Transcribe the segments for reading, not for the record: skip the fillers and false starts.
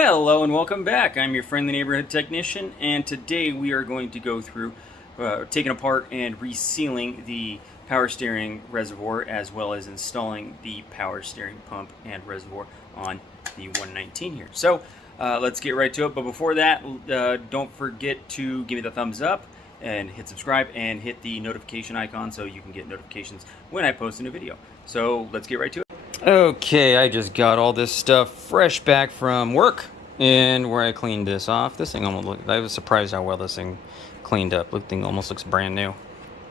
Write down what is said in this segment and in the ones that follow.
Hello and welcome back. I'm your friendly neighborhood technician, and today we are going to go through taking apart and resealing the power steering reservoir, as well as installing the power steering pump and reservoir on the 119 here. So let's get right to it. But before that, don't forget to give me the thumbs up and hit subscribe and hit the notification icon so you can get notifications when I post a new video. So let's get right to it. Okay, I just got all this stuff fresh back from work, and where I cleaned this off, this thing almost looked, I was surprised how well this thing cleaned up. The thing almost looks brand new,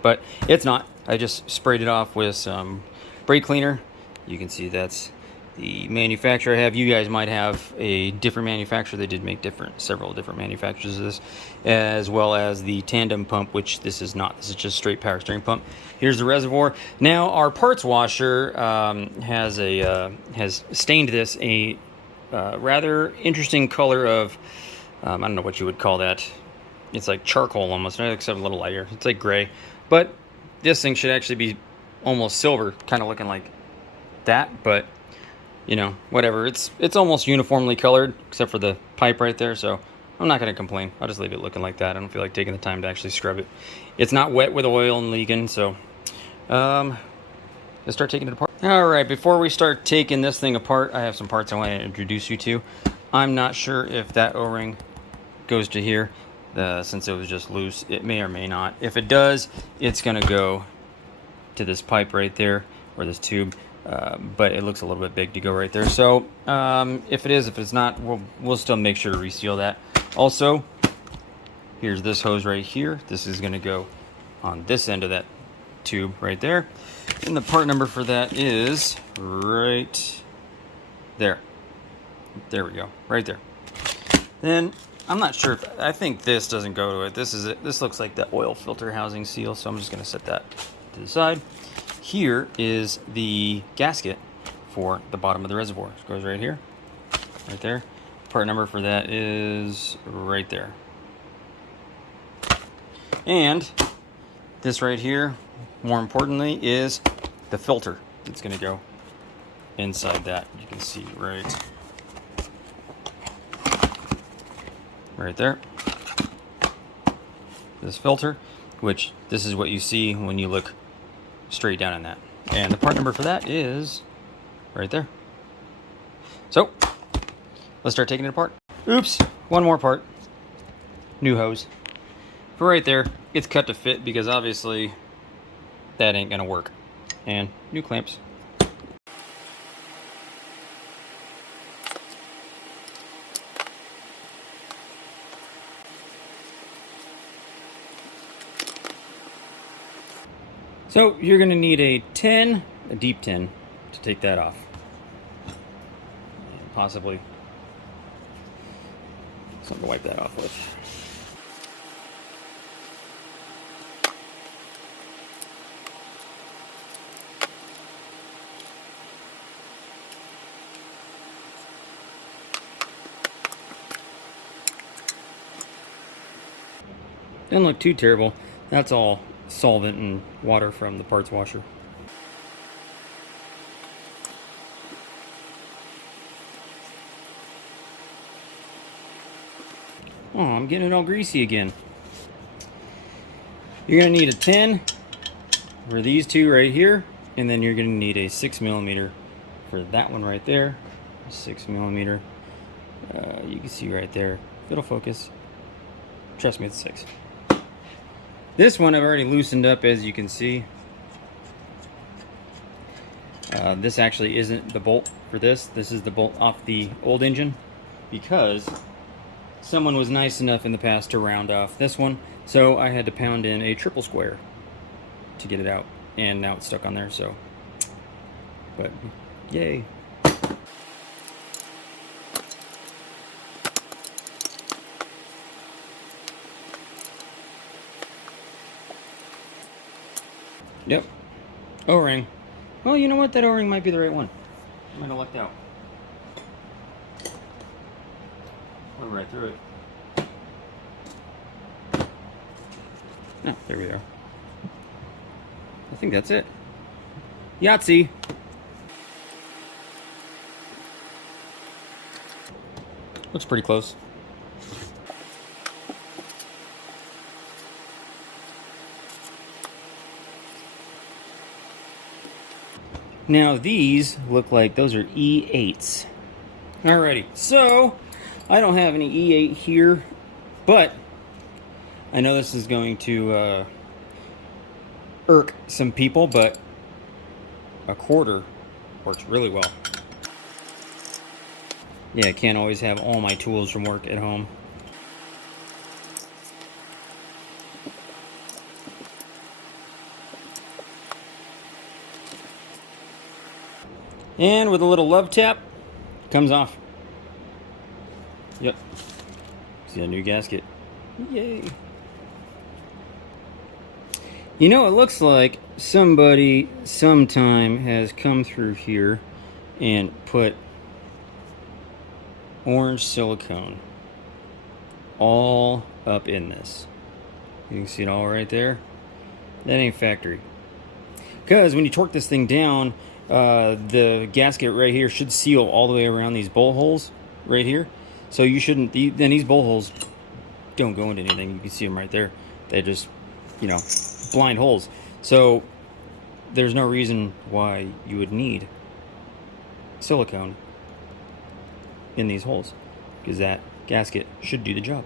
but it's not. I just sprayed it off with some brake cleaner. You can see that's the manufacturer I have. You guys might have a different manufacturer. They did make several different manufacturers of this, as well as the tandem pump, which this is not. This is just straight power steering pump. Here's the reservoir. Now our parts washer has stained this a rather interesting color of I don't know what you would call that. It's like charcoal almost, except a little lighter. It's like gray, but this thing should actually be almost silver, kind of looking like that, but you know, whatever. It's almost uniformly colored except for the pipe right there, so I'm not going to complain. I'll just leave it looking like that. I don't feel like taking the time to actually scrub it. It's not wet with oil and leaking, so let's start taking it apart. Alright, before we start taking this thing apart, I have some parts I want to introduce you to. I'm not sure if that O-ring goes to here, since it was just loose. It may or may not. If it does, it's going to go to this pipe right there, or this tube. But it looks a little bit big to go right there. So if it is, if it's not, we'll still make sure to reseal that. Also, here's this hose right here. This is going to go on this end of that tube right there. And the part number for that is right there. There we go, right there. Then I'm not sure if, I think this doesn't go to it. This is it. This looks like the oil filter housing seal, so I'm just going to set that to the side. Here is the gasket for the bottom of the reservoir. It goes right here, right there. Part number for that is right there. And this right here, more importantly, is the filter. It's going to go inside that. You can see right there. This filter, which this is what you see when you look straight down in that. And the part number for that is right there. So let's start taking it apart. Oops, one more part. New hose. For right there, it's cut to fit because obviously that ain't gonna work. And new clamps. So you're going to need a deep 10, to take that off. And possibly something to wipe that off with. Doesn't look too terrible. That's all solvent and water from the parts washer. Oh, I'm getting it all greasy again. You're going to need a 10 for these two right here, and then you're going to need a 6mm for that one right there. 6mm. You can see right there. If it'll focus. Trust me, it's 6. This one I've already loosened up, as you can see. This actually isn't the bolt for this. This is the bolt off the old engine, because someone was nice enough in the past to round off this one, so I had to pound in a triple square to get it out, and now it's stuck on there, so, but yay. Yep. O-ring. Well, you know what? That O-ring might be the right one. I might have lucked out. Went right through it. Oh, there we are. I think that's it. Yahtzee! Looks pretty close. Now these look like those are E8s. Alrighty, so I don't have any E8 here, but I know this is going to irk some people, but a quarter works really well. Yeah, I can't always have all my tools from work at home. And with a little love tap, comes off. Yep. See a new gasket. Yay. You know, it looks like somebody sometime has come through here and put orange silicone all up in this. You can see it all right there. That ain't factory. Because when you torque this thing down, the gasket right here should seal all the way around these bolt holes right here. So you shouldn't, then these bolt holes don't go into anything. You can see them right there. They're just, you know, blind holes. So there's no reason why you would need silicone in these holes, because that gasket should do the job.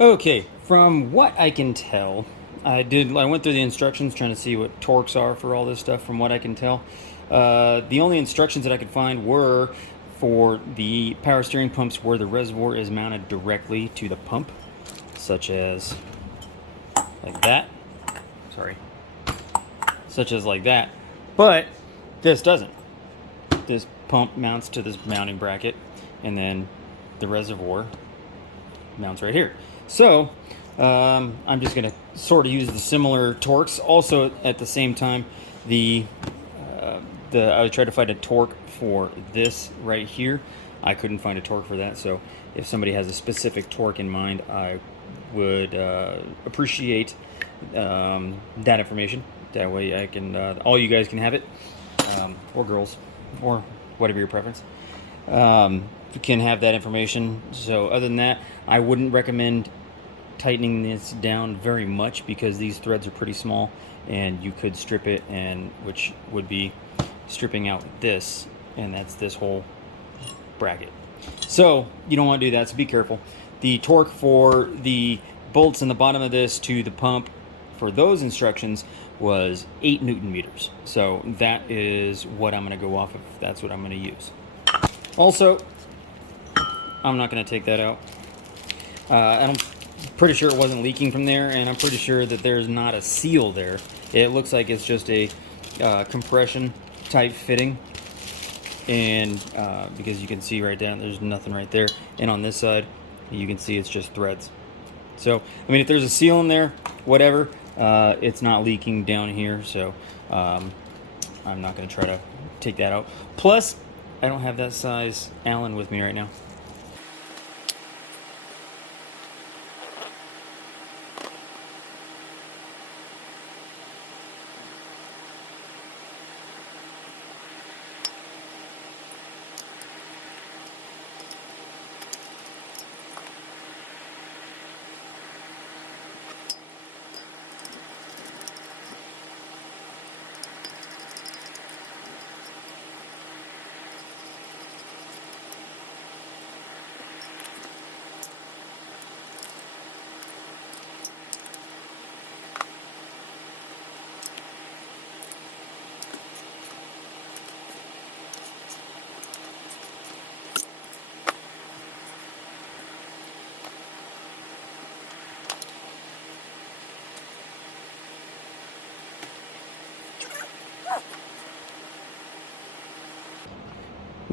Okay, from what I can tell, I went through the instructions trying to see what torques are for all this stuff. From what I can tell, the only instructions that I could find were for the power steering pumps where the reservoir is mounted directly to the pump, such as like that. Sorry. Such as like that. But this doesn't. This pump mounts to this mounting bracket, and then the reservoir mounts right here. So I'm just going to sort of use the similar torques. Also, at the same time, I tried to find a torque for this right here. I couldn't find a torque for that. So if somebody has a specific torque in mind, I would appreciate that information. That way I can, all you guys can have it, or girls, or whatever your preference. Can have that information. So other than that, I wouldn't recommend tightening this down very much, because these threads are pretty small and you could strip it, and which would be stripping out this, and that's this whole bracket. So you don't want to do that, so be careful. The torque for the bolts in the bottom of this to the pump for those instructions was 8 Newton meters. So that is what I'm going to go off of. That's what I'm going to use. Also, I'm not going to take that out. I'm pretty sure it wasn't leaking from there, and I'm pretty sure that there's not a seal there. It looks like it's just a compression type fitting, and because you can see right down, there's nothing right there, and on this side you can see it's just threads. So I mean, if there's a seal in there, whatever, it's not leaking down here, so I'm not going to try to take that out. Plus, I don't have that size Allen with me right now.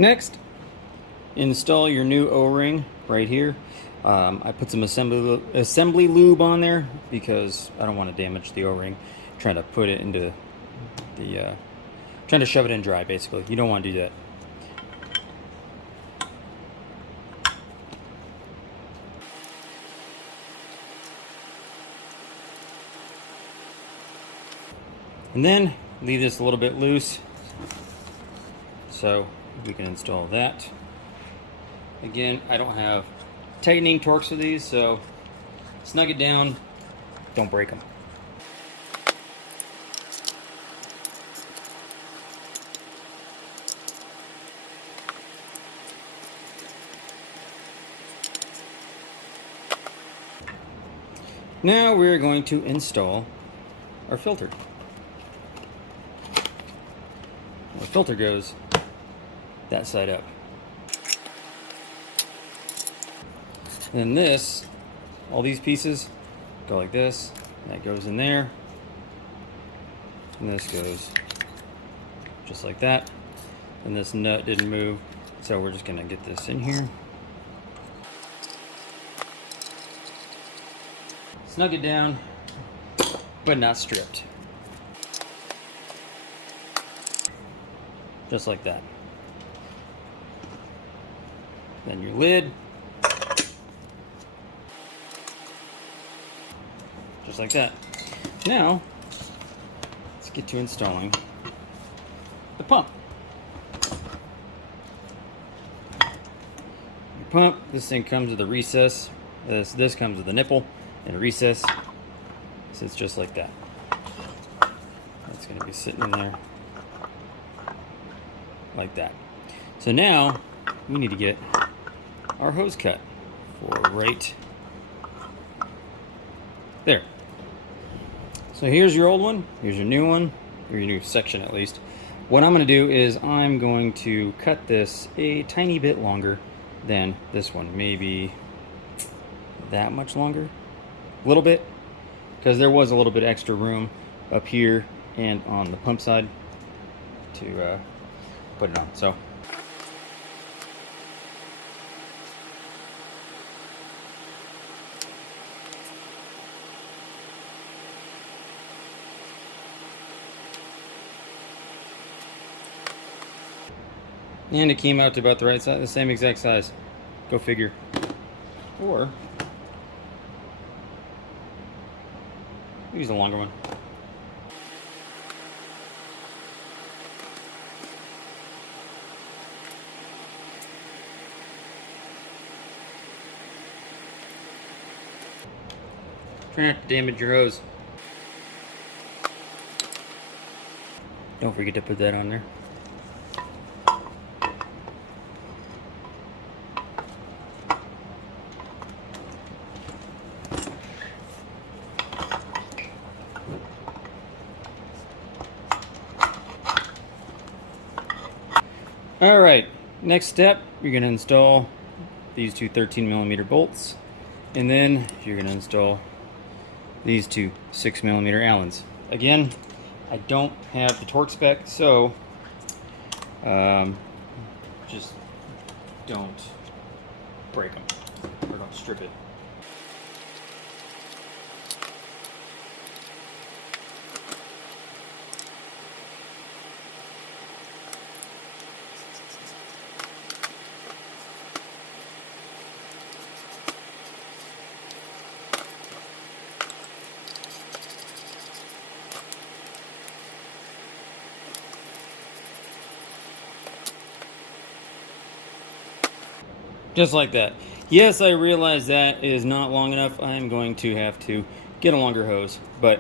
Next, install your new O-ring right here. I put some assembly lube on there because I don't want to damage the O-ring. Trying to put it into the trying to shove it in dry, basically. You don't want to do that. And then leave this a little bit loose so we can install that. Again, I don't have tightening torques for these, so snug it down, don't break them. Now we're going to install our filter. The filter goes that side up. Then this, all these pieces go like this. That goes in there. And this goes just like that. And this nut didn't move, so we're just gonna get this in here. Snug it down, but not stripped. Just like that. Then your lid. Just like that. Now, let's get to installing the pump. Your pump, this thing comes with a recess. This comes with a nipple and a recess. So it's just like that. That's going to be sitting in there like that. So now we need to get our hose cut for right there. So here's your old one, here's your new one, or your new section at least. What I'm going to do is I'm going to cut this a tiny bit longer than this one, maybe that much longer, a little bit, because there was a little bit extra room up here and on the pump side to put it on. So and it came out to about the right size, the same exact size. Go figure. Or use a longer one. Try not to damage your hose. Don't forget to put that on there. Alright, next step, you're going to install these two 13mm bolts, and then you're going to install these two 6mm Allens. Again, I don't have the torque spec, so just don't break them, or don't strip it. Just like that. Yes, I realize that is not long enough. I'm going to have to get a longer hose, but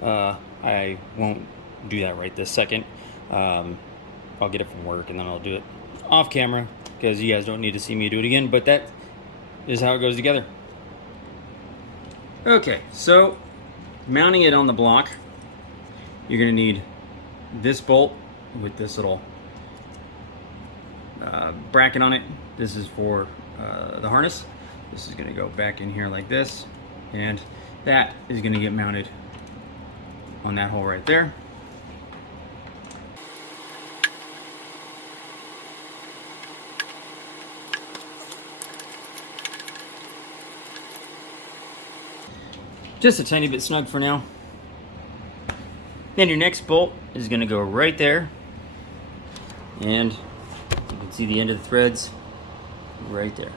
I won't do that right this second. I'll get it from work and then I'll do it off camera because you guys don't need to see me do it again, but that is how it goes together. Okay, so mounting it on the block, you're going to need this bolt with this little bracket on it. This is for the harness. This is going to go back in here like this, and that is going to get mounted on that hole right there. just a tiny bit snug for now. Then your next bolt is going to go right there, and you can see the end of the threads right there.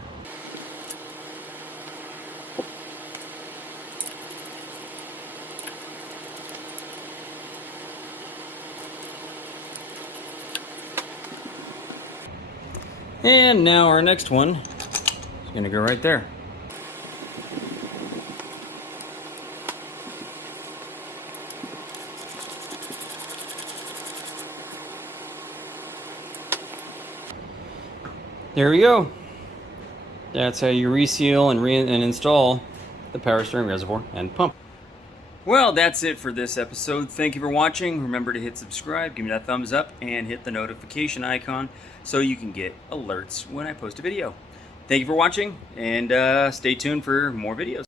And now our next one is going to go right there. There we go. That's how you reseal and install the power steering reservoir and pump. Well, that's it for this episode. Thank you for watching. Remember to hit subscribe, give me that thumbs up, and hit the notification icon so you can get alerts when I post a video. Thank you for watching, and stay tuned for more videos.